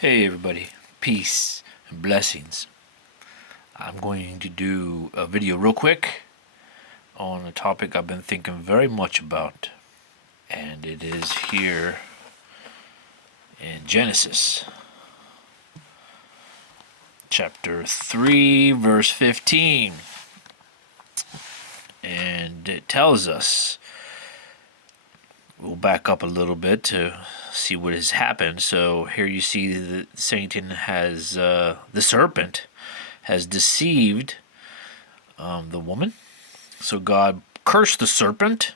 Hey everybody, peace and blessings. I'm going to do a video real quick on a topic I've been thinking very much about, and it is here in Genesis chapter 3 verse 15, and it tells us, we'll back up a little bit to see what has happened. So here you see that Satan has, the serpent has deceived the woman. So God cursed the serpent.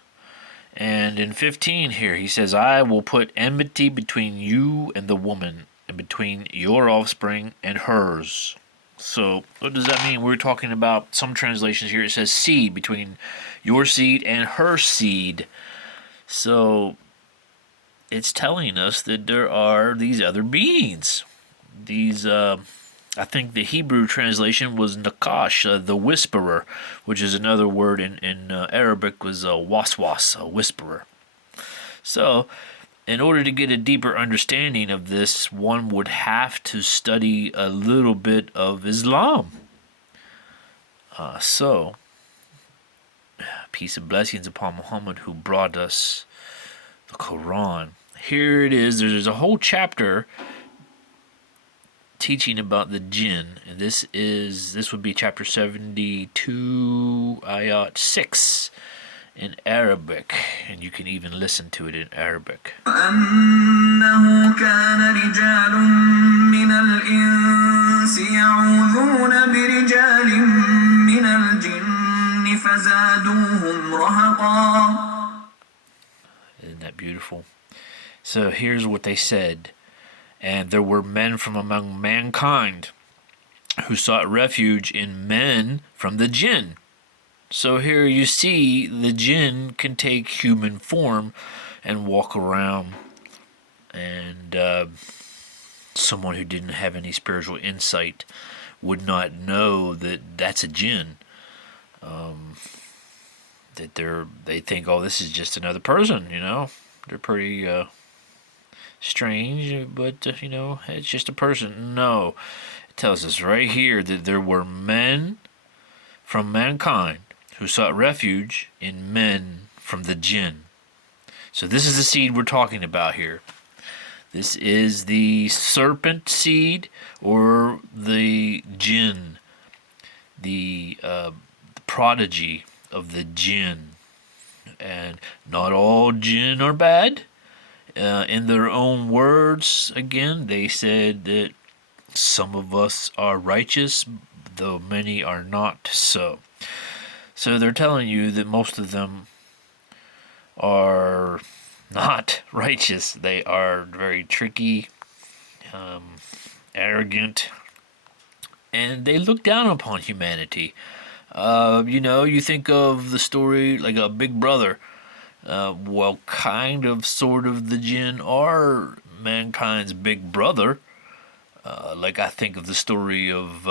And in 15 here, he says, I will put enmity between you and the woman, and between your offspring and hers. So what does that mean? We're talking about some translations here. It says seed, between your seed and her seed. So it's telling us that there are these other beings. These, I think the Hebrew translation was Nakash, the whisperer, which is another word in Arabic was waswas, a whisperer. So, in order to get a deeper understanding of this, one would have to study a little bit of Islam. So, peace and blessings upon Muhammad, who brought us the Quran. Here it is. There's a whole chapter teaching about the jinn, and this would be chapter 72, ayat 6 in Arabic, and you can even listen to it in Arabic. أنه كان رجال من الإنس يعوذون برجال من الجن فزادوهم رهقا. Isn't that beautiful? So here's what they said. And there were men from among mankind who sought refuge in men from the jinn. So here you see the jinn can take human form and walk around, and someone who didn't have any spiritual insight would not know that that's a jinn. That they think, oh, this is just another person, They're pretty strange, but it's just a person. No, it tells us right here that there were men from mankind who sought refuge in men from the jinn. So this is the seed we're talking about here. This is the serpent seed, or the jinn, the prodigy of the jinn. And not all jinn are bad. In their own words, again, they said that some of us are righteous, though many are not so. So they're telling you that most of them are not righteous. They are very tricky, arrogant, and they look down upon humanity. You think of the story like a Big Brother. Well, kind of, sort of, the jinn are mankind's big brother. Like I think of the story of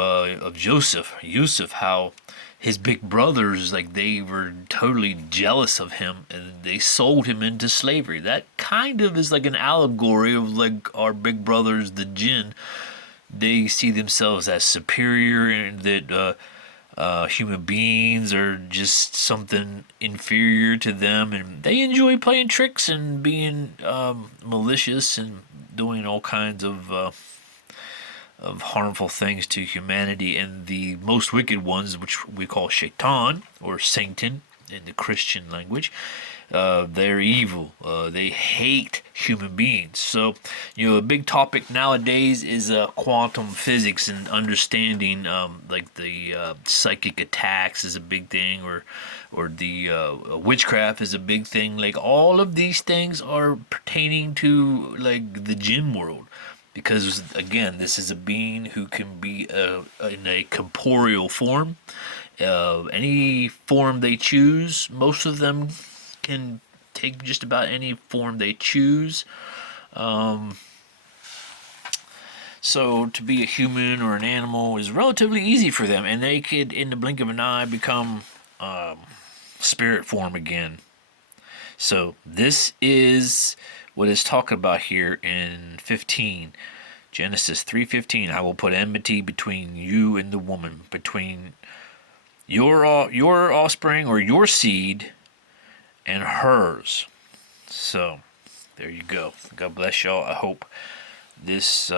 Yusuf, how his big brothers, like, they were totally jealous of him and they sold him into slavery. That kind of is like an allegory of, like, our big brothers, the jinn. They see themselves as superior, and that human beings are just something inferior to them, and they enjoy playing tricks and being malicious and doing all kinds of harmful things to humanity. And the most wicked ones, which we call Shaitan or Satan in the Christian language, they're evil. They hate human beings. So, a big topic nowadays is quantum physics and understanding, like the psychic attacks is a big thing, or the witchcraft is a big thing. Like, all of these things are pertaining to, like, the jinn world. Because, again, this is a being who can be in a corporeal form. Any form they choose. Most of them can take just about any form they choose. So to be a human or an animal is relatively easy for them, and they could, in the blink of an eye, become spirit form again. So this is what it's talking about here in 15. Genesis 3:15, I will put enmity between you and the woman, between your offspring or your seed and hers. So, there you go. God bless y'all. I hope this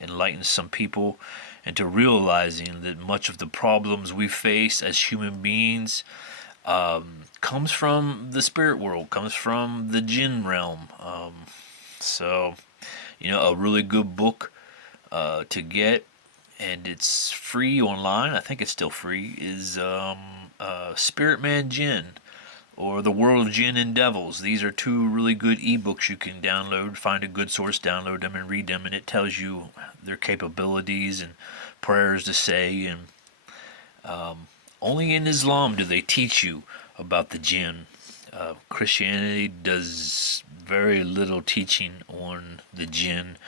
enlightens some people into realizing that much of the problems we face as human beings comes from the spirit world, comes from the jinn realm. So, a really good book to get, and it's free online. I think it's still free. Is Spirit Man Jinn, or The World of Jinn and Devils. These are two really good ebooks you can download. Find a good source, download them, and read them, and it tells you their capabilities and prayers to say. And only in Islam do they teach you about the jinn. Christianity does very little teaching on the jinn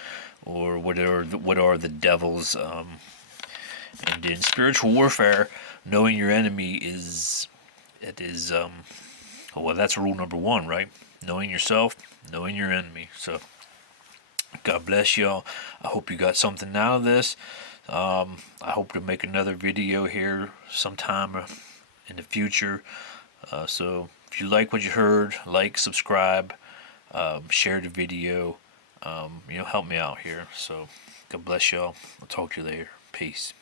or what are the devils. And in spiritual warfare, knowing your enemy is well, that's rule number one, right? Knowing yourself, knowing your enemy. So, God bless y'all. I hope you got something out of this. I hope to make another video here sometime in the future. So, if you like what you heard, like, subscribe, share the video. Help me out here. So, God bless y'all. I'll talk to you later. Peace.